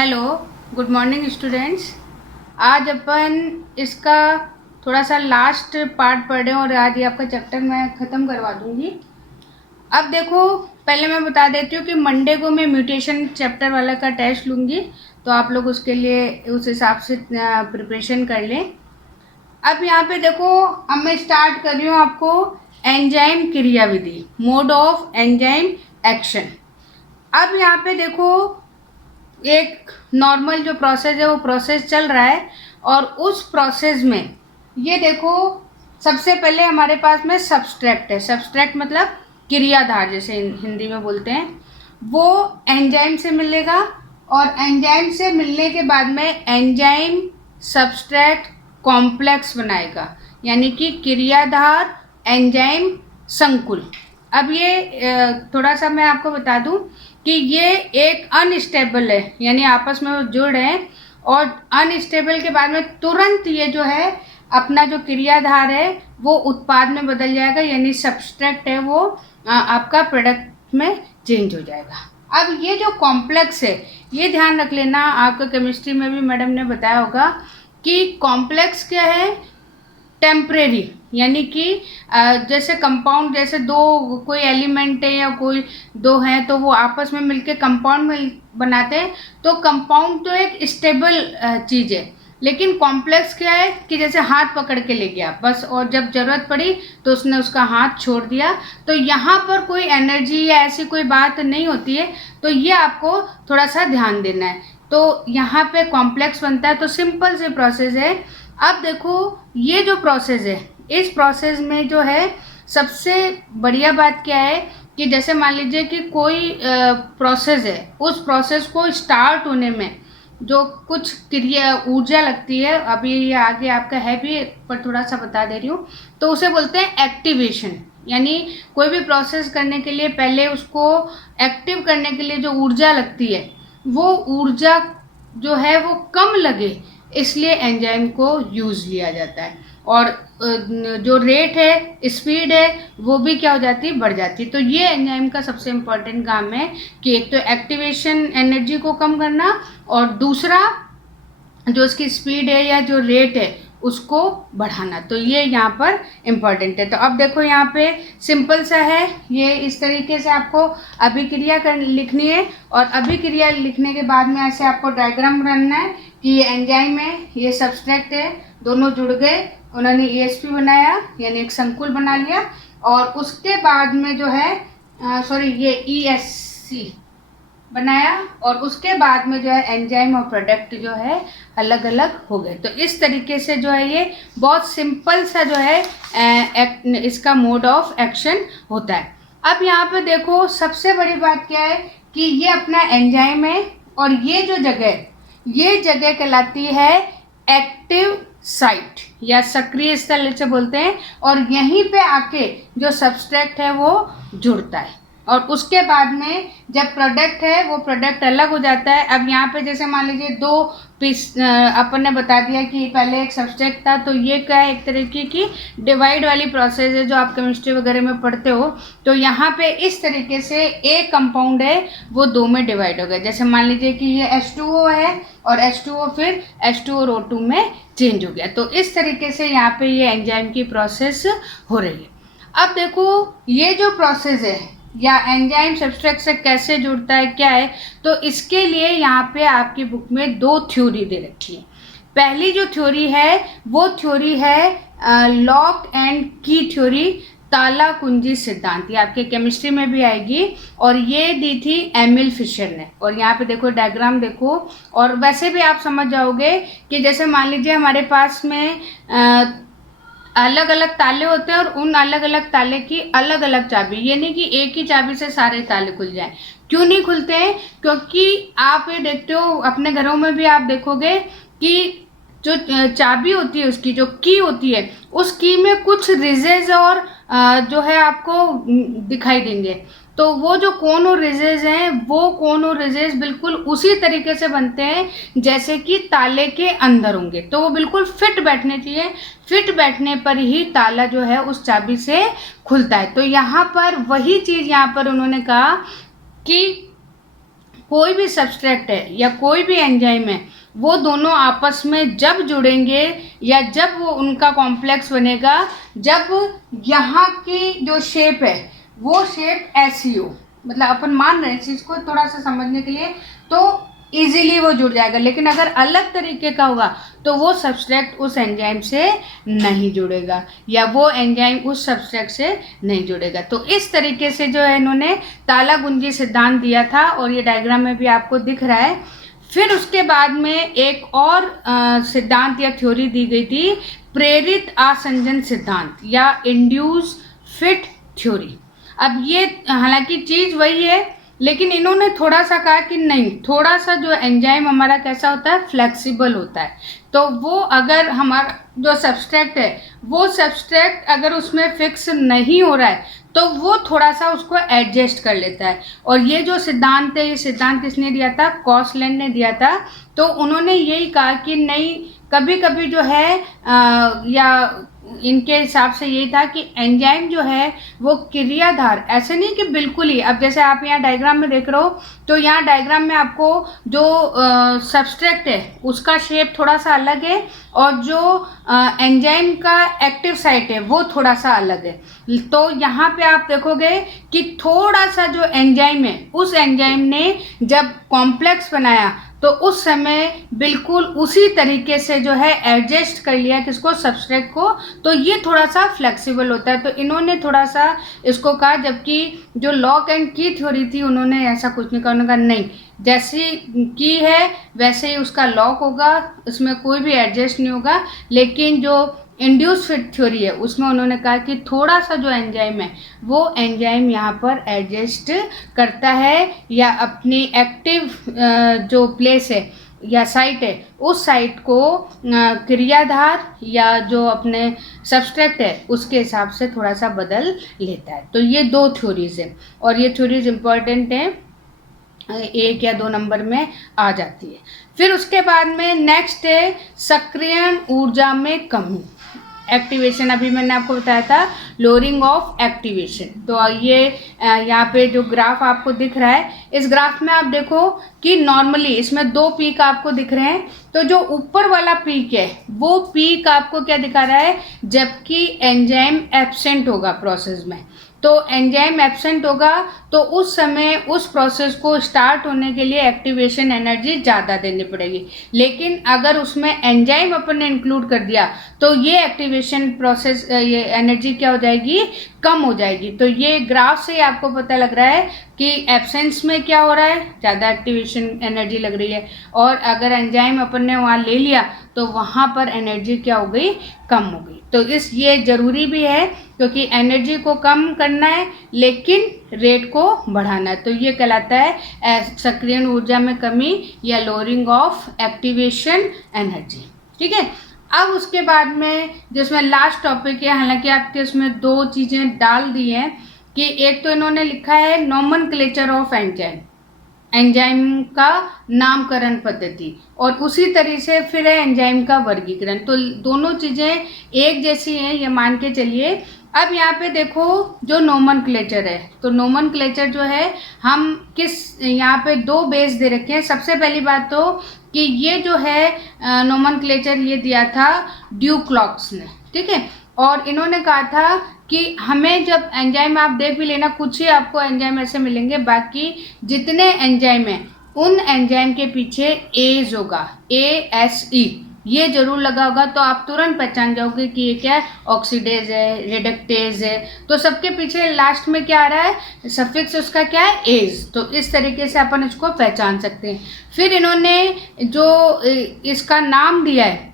Hello, good morning students. आज अपन इसका थोड़ा सा लास्ट पार्ट पढ़ रहे हैं और आज ये आपका चैप्टर मैं ख़त्म करवा दूंगी। अब देखो, पहले मैं बता देती हूँ कि मंडे को मैं म्यूटेशन चैप्टर वाला का टेस्ट लूँगी, तो आप लोग उसके लिए उस हिसाब से प्रिपरेशन कर लें। अब यहाँ पे देखो, अब मैं स्टार्ट कर रही हूँ आपको एंजाइम क्रियाविधि, मोड ऑफ एंजाइम एक्शन। अब यहाँ पे देखो, एक नॉर्मल जो प्रोसेस है वो प्रोसेस चल रहा है और उस प्रोसेस में ये देखो, सबसे पहले हमारे पास में सब्सट्रैक्ट है। सब्सट्रैक्ट मतलब क्रियाधार, जैसे हिंदी में बोलते हैं, वो एंजाइम से मिलेगा और एंजाइम से मिलने के बाद में एंजाइम सब्सट्रैक्ट कॉम्प्लेक्स बनाएगा, यानी कि क्रियाधार एंजाइम संकुल। अब ये थोड़ा सा मैं आपको बता दूं कि ये एक अनस्टेबल है, यानी आपस में वो जुड़ रहे हैं और अनस्टेबल के बाद में तुरंत ये जो है अपना जो क्रियाधार है वो उत्पाद में बदल जाएगा, यानी सब्सट्रैक्ट है वो आपका प्रोडक्ट में चेंज हो जाएगा। अब ये जो कॉम्प्लेक्स है, ये ध्यान रख लेना, आपका केमिस्ट्री में भी मैडम ने बताया होगा कि कॉम्प्लेक्स क्या है, टेम्परेरी, यानी कि जैसे कंपाउंड, जैसे दो कोई एलिमेंट है या कोई दो हैं तो वो आपस में मिलके कंपाउंड में बनाते हैं, तो कंपाउंड तो एक स्टेबल चीज़ है। लेकिन कॉम्प्लेक्स क्या है कि जैसे हाथ पकड़ के ले गया बस, और जब ज़रूरत पड़ी तो उसने उसका हाथ छोड़ दिया, तो यहाँ पर कोई एनर्जी या ऐसी कोई बात नहीं होती है। तो ये आपको थोड़ा सा ध्यान देना है। तो यहाँ पे कॉम्प्लेक्स बनता है, तो सिंपल से प्रोसेस है। अब देखो, ये जो प्रोसेस है, इस प्रोसेस में जो है सबसे बढ़िया बात क्या है कि जैसे मान लीजिए कि कोई प्रोसेस है, उस प्रोसेस को स्टार्ट होने में जो कुछ क्रिया ऊर्जा लगती है, अभी ये आगे आपका है भी पर थोड़ा सा बता दे रही हूँ, तो उसे बोलते हैं एक्टिवेशन। यानी कोई भी प्रोसेस करने के लिए पहले उसको एक्टिव करने के लिए जो ऊर्जा लगती है, वो ऊर्जा जो है वो कम लगे, इसलिए एंजाइम को यूज़ लिया जाता है। और जो रेट है, स्पीड है, वो भी क्या हो जाती है, बढ़ जाती है। तो ये एंजाइम का सबसे इम्पोर्टेंट काम है कि एक तो एक्टिवेशन एनर्जी को कम करना, और दूसरा जो उसकी स्पीड है या जो रेट है उसको बढ़ाना। तो ये यहाँ पर इम्पॉर्टेंट है। तो अब देखो, यहाँ पे सिंपल सा है, ये इस तरीके से आपको अभिक्रिया लिखनी है और अभिक्रिया लिखने के बाद में ऐसे आपको डायग्राम बनाना है कि ये एंजाइम है, ये सब्सट्रैक्ट है, दोनों जुड़ गए, उन्होंने ESP बनाया, यानी एक संकुल बना लिया, और उसके बाद में जो है ये ESC बनाया, और उसके बाद में जो है एंजाइम और प्रोडक्ट जो है अलग अलग हो गए। तो इस तरीके से जो है ये बहुत सिंपल सा जो है इसका मोड ऑफ एक्शन होता है। अब यहाँ पे देखो, सबसे बड़ी बात क्या है कि ये अपना एंजाइम है और ये जो जगह, ये जगह कहलाती है एक्टिव साइट या सक्रिय स्थल से बोलते हैं, और यहीं पे आके जो सब्सट्रैक्ट है वो जुड़ता है, और उसके बाद में जब प्रोडक्ट है वो प्रोडक्ट अलग हो जाता है। अब यहाँ पे जैसे मान लीजिए दो पीस, अपन ने बता दिया कि पहले एक सब्सट्रैक्ट था, तो ये क्या है, एक तरीके की डिवाइड वाली प्रोसेस है जो आप केमिस्ट्री वगैरह में पढ़ते हो। तो यहाँ पे इस तरीके से एक कंपाउंड है वो दो में डिवाइड हो गया। जैसे मान लीजिए कि ये H2O है और H2O फिर H2 और O2 में चेंज हो गया। तो इस तरीके से यहाँ पे ये एंजाइम की प्रोसेस हो रही है। अब देखो, ये जो प्रोसेस है या एंजाइम सब्सट्रैक्ट से कैसे जुड़ता है, क्या है, तो इसके लिए यहाँ पे आपकी बुक में दो थ्योरी दे रखी है। पहली जो थ्योरी है वो थ्योरी है लॉक एंड की थ्योरी, ताला कुंजी सिद्धांत। ये आपके केमिस्ट्री में भी आएगी और ये दी थी एमिल फिशर ने। और यहाँ पे देखो डायग्राम देखो, और वैसे भी आप समझ जाओगे कि जैसे मान लीजिए हमारे पास में अलग अलग ताले होते हैं और उन अलग अलग ताले की अलग अलग चाबी, ये नहीं कि एक ही चाबी से सारे ताले खुल जाएं। क्यों नहीं खुलते हैं? क्योंकि आप ये देखते हो अपने घरों में भी, आप देखोगे कि जो चाबी होती है, उसकी जो की होती है, उस की में कुछ रिजेज और जो है आपको दिखाई देंगे। तो वो जो कोन और रिजेज हैं, वो कोन और रिजेज बिल्कुल उसी तरीके से बनते हैं जैसे कि ताले के अंदर होंगे। तो वो बिल्कुल फिट बैठने चाहिए, फिट बैठने पर ही ताला जो है उस चाबी से खुलता है। तो यहाँ पर वही चीज़ यहाँ पर उन्होंने कहा कि कोई भी सब्सट्रैक्ट है या कोई भी एंजाइम है, वो दोनों आपस में जब जुड़ेंगे या जब वो उनका कॉम्प्लेक्स बनेगा, जब यहाँ की जो शेप है वो शेप ऐसी हो, मतलब अपन मान रहे हैं इस चीज़ को थोड़ा सा समझने के लिए, तो इजीली वो जुड़ जाएगा। लेकिन अगर अलग तरीके का होगा तो वो सब्सट्रैक्ट उस एंजाइम से नहीं जुड़ेगा या वो एंजाइम उस सब्सट्रैक्ट से नहीं जुड़ेगा। तो इस तरीके से जो है इन्होंने तालागुंजी सिद्धांत दिया था और ये डायग्राम में भी आपको दिख रहा है। फिर उसके बाद में एक और सिद्धांत या थ्योरी दी गई थी, प्रेरित आसंजन सिद्धांत या इंड्यूस फिट थ्योरी। अब ये हालांकि चीज़ वही है, लेकिन इन्होंने थोड़ा सा कहा कि नहीं, थोड़ा सा जो एंजाइम हमारा कैसा होता है, फ्लेक्सिबल होता है। तो वो अगर हमारा जो सब्सट्रैक्ट है वो सब्सट्रैक्ट अगर उसमें फिक्स नहीं हो रहा है तो वो थोड़ा सा उसको एडजस्ट कर लेता है। और ये जो सिद्धांत है, ये सिद्धांत किसने दिया था, कॉसलैंड ने दिया था। तो उन्होंने यही कहा कि नहीं, कभी कभी जो है या इनके हिसाब से यही था कि एंजाइम जो है वो क्रियाधार, ऐसे नहीं कि बिल्कुल ही, अब जैसे आप यहाँ डायग्राम में देख रहे हो तो यहाँ डायग्राम में आपको जो सब्सट्रैक्ट है उसका शेप थोड़ा सा अलग है और जो एंजाइम का एक्टिव साइट है वो थोड़ा सा अलग है। तो यहाँ पे आप देखोगे कि थोड़ा सा जो एंजाइम है, उस एंजाइम ने जब कॉम्प्लेक्स बनाया तो उस समय बिल्कुल उसी तरीके से जो है एडजस्ट कर लिया किसको, सब्सट्रैक्ट को। तो ये थोड़ा सा फ्लेक्सिबल होता है। तो इन्होंने थोड़ा सा इसको कहा, जबकि जो लॉक एंड की थ्योरी थी उन्होंने ऐसा कुछ नहीं कहा। उन्होंने कहा नहीं, जैसी की है वैसे ही उसका लॉक होगा, उसमें कोई भी एडजस्ट नहीं होगा। लेकिन जो इंड्यूस फिट थ्योरी है उसमें उन्होंने कहा कि थोड़ा सा जो एंजाइम है वो एंजाइम यहाँ पर एडजस्ट करता है या अपनी एक्टिव जो प्लेस है या साइट है उस साइट को क्रियाधार या जो अपने सब्सट्रैक्ट है उसके हिसाब से थोड़ा सा बदल लेता है। तो ये दो थ्योरीज है और ये थ्योरीज इम्पॉर्टेंट है, 1 या 2 नंबर में आ जाती है। फिर उसके बाद में नेक्स्ट है सक्रियण ऊर्जा में कमी, एक्टिवेशन। अभी मैंने आपको बताया था लोअरिंग ऑफ एक्टिवेशन। तो ये यहाँ पे जो ग्राफ आपको दिख रहा है, इस ग्राफ में आप देखो कि नॉर्मली इसमें 2 पीक आपको दिख रहे हैं। तो जो ऊपर वाला पीक है वो पीक आपको क्या दिखा रहा है, जबकि एंजाइम एब्सेंट होगा प्रोसेस में। तो एंजाइम एब्सेंट होगा तो उस समय उस प्रोसेस को स्टार्ट होने के लिए एक्टिवेशन एनर्जी ज़्यादा देनी पड़ेगी। लेकिन अगर उसमें एंजाइम अपन ने इंक्लूड कर दिया तो ये एक्टिवेशन प्रोसेस, ये एनर्जी क्या हो जाएगी, कम हो जाएगी। तो ये ग्राफ से आपको पता लग रहा है कि एब्सेंस में क्या हो रहा है, ज़्यादा एक्टिवेशन एनर्जी लग रही है, और अगर एंजाइम अपन ने वहाँ ले लिया तो वहाँ पर एनर्जी क्या हो गई, कम हो गई। तो ये ज़रूरी भी है क्योंकि एनर्जी को कम करना है लेकिन रेट को बढ़ाना है। तो ये कहलाता है सक्रियण ऊर्जा में कमी या लोअरिंग ऑफ एक्टिवेशन एनर्जी। ठीक है। अब उसके बाद में जिसमें लास्ट टॉपिक है, हालांकि आपके उसमें 2 चीज़ें डाल दी हैं कि एक तो इन्होंने लिखा है नोमेनक्लेचर ऑफ एंजाइम, एंजाइम का नामकरण पद्धति, और उसी तरीके से फिर है एंजाइम का वर्गीकरण। तो दोनों चीज़ें एक जैसी हैं ये मान के चलिए। अब यहाँ पे देखो जो नोमेनक्लेचर है, तो नोमेनक्लेचर जो है हम किस, यहाँ पे 2 बेस दे रखे हैं। सबसे पहली बात तो कि ये जो है नोमेनक्लेचर ये दिया था ड्यूक्लॉक्स ने, ठीक है। और इन्होंने कहा था कि हमें जब एंजाइम, आप देख भी लेना, कुछ ही आपको एंजाइम ऐसे मिलेंगे, बाकी जितने एंजाइम हैं उन एंजाइम के पीछे एज होगा, ASE ये जरूर लगा होगा। तो आप तुरंत पहचान जाओगे कि ये क्या है, ऑक्सीडेज है, रिडक्टेज है। तो सबके पीछे लास्ट में क्या आ रहा है, सफिक्स उसका क्या है, एज। तो इस तरीके से अपन इसको पहचान सकते हैं। फिर इन्होंने जो इसका नाम दिया है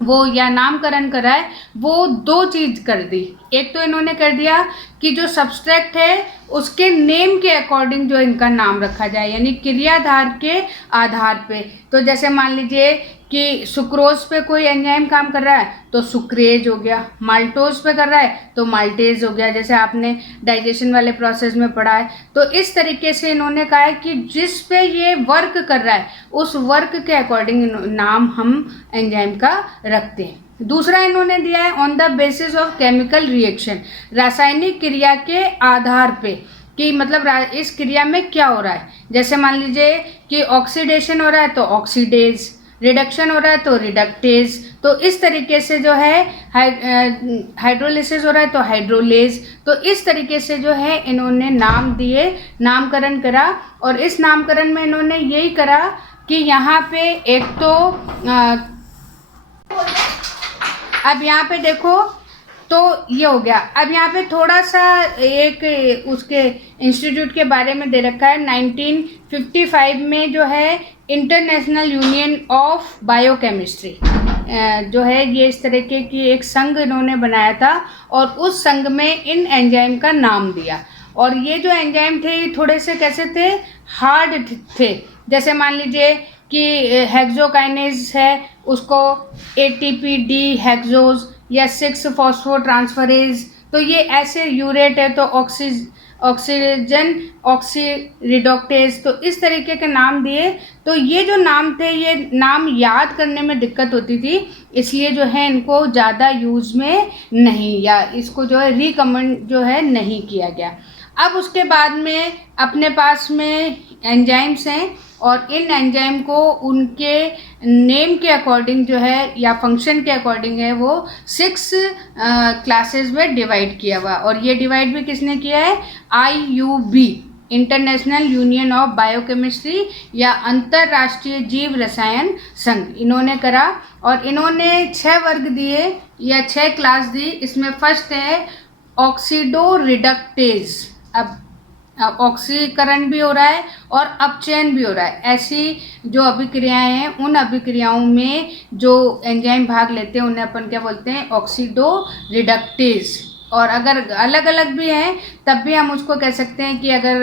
वो या नामकरण करा है वो 2 चीज़ कर दी। एक तो इन्होंने कर दिया कि जो सब्सट्रैक्ट है उसके नेम के अकॉर्डिंग जो इनका नाम रखा जाए, यानी क्रियाधार के आधार पे। तो जैसे मान लीजिए कि सुक्रोज पे कोई एंजाइम काम कर रहा है तो सुक्रेज हो गया, माल्टोज पे कर रहा है तो माल्टेज हो गया, जैसे आपने डाइजेशन वाले प्रोसेस में पढ़ा है। तो इस तरीके से इन्होंने कहा है कि जिस पे ये वर्क कर रहा है उस वर्क के अकॉर्डिंग नाम हम एंजाइम का रखते हैं। दूसरा इन्होंने दिया है on the basis of chemical reaction, रासायनिक क्रिया के आधार पे। कि मतलब इस क्रिया में क्या हो रहा है। जैसे मान लीजिए कि ऑक्सीडेशन हो रहा है तो ऑक्सीडेज, रिडक्शन हो रहा है तो रिडक्टेज। तो इस तरीके से जो है हाइड्रोलिसिस हो रहा है तो हाइड्रोलेज। तो इस तरीके से जो है इन्होंने नाम दिए, नामकरण करा। और इस नामकरण में इन्होंने यही करा कि यहाँ पे एक तो अब यहाँ पे देखो तो ये हो गया। अब यहाँ पे थोड़ा सा एक उसके इंस्टीट्यूट के बारे में दे रखा है। 1955 में जो है इंटरनेशनल यूनियन ऑफ बायोकेमिस्ट्री जो है ये इस तरीके की एक संघ इन्होंने बनाया था और उस संघ में इन एंजाइम का नाम दिया। और ये जो एंजाइम थे ये थोड़े से कैसे थे, हार्ड थे। जैसे मान लीजिए कि हेक्सोकाइनेज है, उसको एटीपी डी हेक्सोज या 6 फॉस्फोट्रांसफरेज। तो ये ऐसे यूरेट है तो ऑक्सीजन ऑक्सीरिडोक्टेज। तो इस तरीके के नाम दिए। तो ये जो नाम थे ये नाम याद करने में दिक्कत होती थी, इसलिए जो है इनको ज़्यादा यूज़ में नहीं, या इसको जो है रिकमेंड जो है नहीं किया गया। अब उसके बाद में अपने पास में एंजाइम्स हैं और इन एंजाइम को उनके नेम के अकॉर्डिंग जो है या फंक्शन के अकॉर्डिंग है वो 6 क्लासेस में डिवाइड किया हुआ। और ये डिवाइड भी किसने किया है, IUB, international union of biochemistry या अंतर्राष्ट्रीय जीव रसायन संघ, इन्होंने करा। और इन्होंने 6 वर्ग दिए या 6 क्लास दी। इसमें फर्स्ट है ऑक्सीडो रिडक्टेज। अब ऑक्सीकरण भी हो रहा है और अपचयन भी हो रहा है। ऐसी जो अभिक्रियाएं हैं उन अभिक्रियाओं में जो एंजाइम भाग लेते हैं उन्हें अपन क्या बोलते हैं, ऑक्सीडो रिडक्टेज। और अगर अलग अलग भी हैं तब भी हम उसको कह सकते हैं कि अगर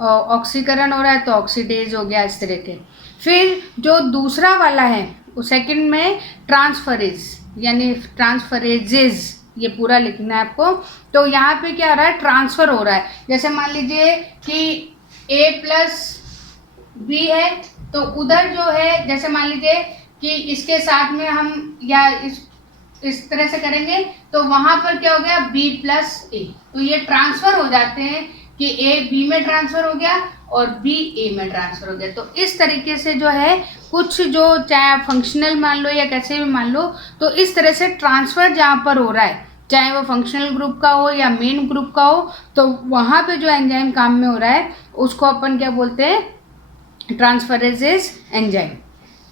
ऑक्सीकरण हो रहा है तो ऑक्सीडेज हो गया, इस तरह के। फिर जो दूसरा वाला है सेकंड में ट्रांसफरेज यानी ट्रांसफरेजेज, ये पूरा लिखना है आपको। तो यहाँ पे क्या हो रहा है, ट्रांसफ़र हो रहा है। जैसे मान लीजिए कि A+B है तो उधर जो है, जैसे मान लीजिए कि इसके साथ में हम या इस तरह से करेंगे तो वहाँ पर क्या हो गया, B+A। तो ये ट्रांसफ़र हो जाते हैं कि A B में ट्रांसफ़र हो गया और B A में ट्रांसफ़र हो गया। तो इस तरीके से जो है कुछ जो चाहे आप फंक्शनल मान लो या कैसे भी मान लो, तो इस तरह से ट्रांसफ़र जहाँ पर हो रहा है, चाहे वो फंक्शनल ग्रुप का हो या मेन ग्रुप का हो, तो वहाँ पे जो एंजाइम काम में हो रहा है उसको अपन क्या बोलते हैं, ट्रांसफरेजेज एंजाइम।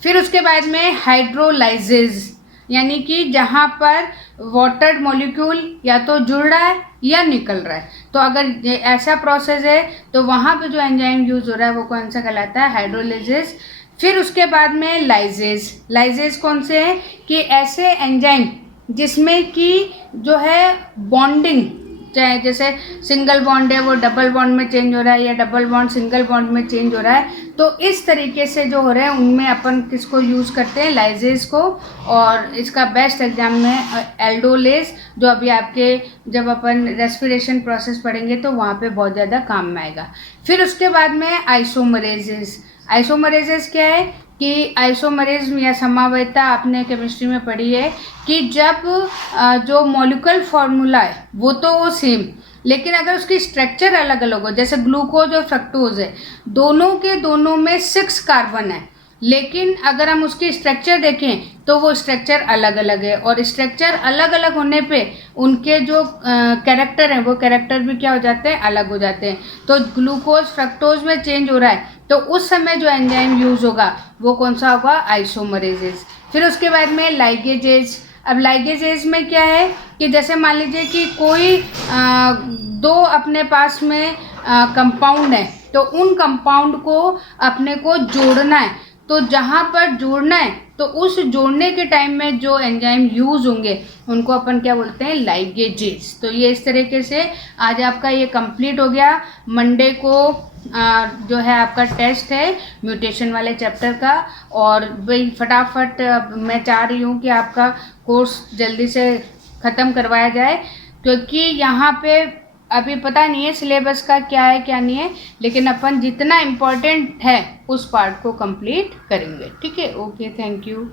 फिर उसके बाद में हाइड्रोलाइजेज, यानी कि जहाँ पर वाटर मॉलिक्यूल या तो जुड़ रहा है या निकल रहा है। तो अगर ऐसा प्रोसेस है तो वहाँ पे जो एंजाइम यूज़ हो रहा है वो कौन सा कहलाता है, हाइड्रोलाइजेज। फिर उसके बाद में लाइजेज। लाइजेज कौन से हैं कि ऐसे एंजाइम जिसमें कि जो है बॉन्डिंग, चाहे जैसे सिंगल बॉन्ड है वो डबल बॉन्ड में चेंज हो रहा है या डबल बॉन्ड सिंगल बॉन्ड में चेंज हो रहा है। तो इस तरीके से जो हो रहे हैं उनमें अपन किसको यूज़ करते हैं, लाइजेज को। और इसका बेस्ट एग्जाम में एल्डोलेज, जो अभी आपके जब अपन रेस्पिरेशन प्रोसेस पढ़ेंगे तो वहाँ पे बहुत ज़्यादा काम में आएगा। फिर उसके बाद में आइसोमरेजेस। आइसोमरेजेस क्या है कि आइसोमरेज या समावयता आपने केमिस्ट्री में पढ़ी है कि जब जो मॉलिक्यूलर फार्मूला है वो तो वो सेम, लेकिन अगर उसकी स्ट्रक्चर अलग अलग हो, जैसे ग्लूकोज और फ्रक्टोज है, दोनों में 6 कार्बन है, लेकिन अगर हम उसकी स्ट्रक्चर देखें तो वो स्ट्रक्चर अलग अलग है। और स्ट्रक्चर अलग अलग होने पे उनके जो कैरेक्टर हैं वो कैरेक्टर भी क्या हो जाते हैं, अलग हो जाते हैं। तो ग्लूकोज फ्रक्टोज में चेंज हो रहा है तो उस समय जो एंजाइम यूज़ होगा वो कौन सा होगा, आइसोमरेजेज। फिर उसके बाद में लाइगेजेज। अब लाइगेजेज में क्या है कि जैसे मान लीजिए कि कोई 2 अपने पास में कंपाउंड है तो उन कंपाउंड को अपने को जोड़ना है। तो जहाँ पर जोड़ना है तो उस जोड़ने के टाइम में जो एंजाइम यूज़ होंगे उनको अपन क्या बोलते हैं, लाइगेजेस। तो ये इस तरीके से आज आपका ये कंप्लीट हो गया। मंडे को जो है आपका टेस्ट है म्यूटेशन वाले चैप्टर का। और भाई फटाफट मैं चाह रही हूँ कि आपका कोर्स जल्दी से ख़त्म करवाया जाए, क्योंकि यहाँ पे अभी पता नहीं है सिलेबस का क्या है क्या नहीं है, लेकिन अपन जितना इम्पोर्टेंट है उस पार्ट को कंप्लीट करेंगे। ठीक है, ओके, थैंक यू।